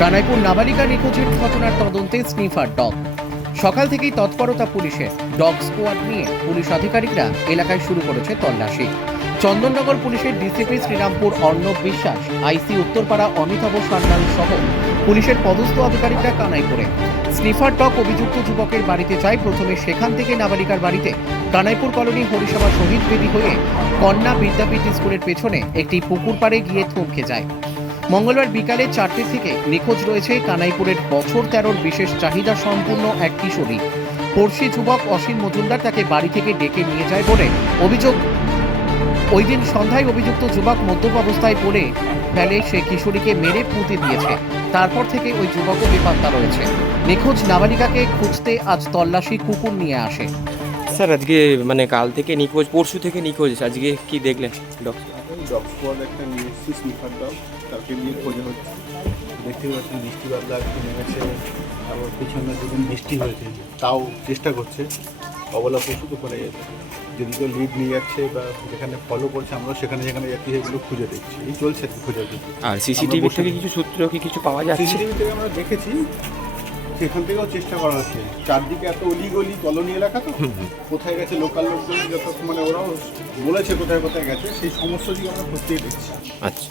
কানাইপুর নাবালিকা নিখোঁজের ঘটনার তদন্তে স্নিফার ডগ সকাল থেকেই তৎপরতা পুলিশের ডগ স্কোয়াড নিয়ে পুলিশ আধিকারিকরা এলাকায় শুরু করেছে তল্লাশি। চন্দননগর পুলিশের ডিসিপি শ্রীরামপুর অর্ণব বিশ্বাস, আইসি উত্তরপাড়া অমিতাভ সান্যাল সহ পুলিশের পদস্থ আধিকারিকরা কানাইপুরে। স্নিফার ডগ অভিযুক্ত যুবকের বাড়িতে যায়, প্রথমে সেখান থেকে নাবালিকার বাড়িতে কানাইপুর কলোনি হরিসভা শহীদ বেদী হয়ে কন্যা বিদ্যাপীঠ স্কুলের পেছনে একটি পুকুর পাড়ে গিয়ে থমকে যায়। মঙ্গলবার বিকালে চারটে থেকে নিখোঁজ রয়েছে কানাইপুরের বছর তেরোর বিশেষ চাহিদা সম্পূর্ণ এক কিশোরী। পড়শি যুবক অসীম মজুমদার তাকে বাড়ি থেকে ডেকে নিয়ে যায় বলে অভিযোগ। ওই দিন সন্ধ্যায় অভিযুক্ত যুবক মদ্যপ অবস্থায় পড়ে ফেলে, সে কিশোরীকে মেরে পুঁতে দিয়েছে। তারপর থেকে ওই যুবকও বেপাত্তা রয়েছে। নিখোঁজ নাবালিকাকে খুঁজতে আজ তল্লাশি কুকুর নিয়ে আসে। স্যার, আজকে মানে কাল থেকে নিখোঁজ, পরশু থেকে নিখোঁজ, আজকে কি দেখলেন? ডক্টর? স্কোয়াড একটা নিয়ে এসেছি স্নিফার ডগ তাকে নিয়ে খোঁজা হচ্ছে। দেখতে পাচ্ছেন বৃষ্টি বাদলা একটু নেমেছে। তারপর পিছনে দুদিন বৃষ্টি হয়েছে। তাও চেষ্টা করছে। অবলা পশু তো করে যেতে যদি কেউ লিড নিয়ে যাচ্ছে বা যেখানে ফলো করছে আমরা সেখানে যেখানে যাচ্ছি সেগুলো খুঁজে দেখছি। এই চলছে কি খোঁজাখুঁজি। আর সিসিটিভি থেকে কিছু সূত্র কি কিছু পাওয়া যাচ্ছে? সিসিটিভি থেকে আমরা দেখেছি সেখান থেকেও চেষ্টা করা হচ্ছে। চারদিকে এত অলিগলি কলোনি এলাকা তো? কোথায় গেছে লোকাল লোকজন যত মানে ওরাও বলেছে কোথায় কোথায় গেছে সেই সমস্ত দিকে আমরা খুঁজতেই দেখছি আচ্ছা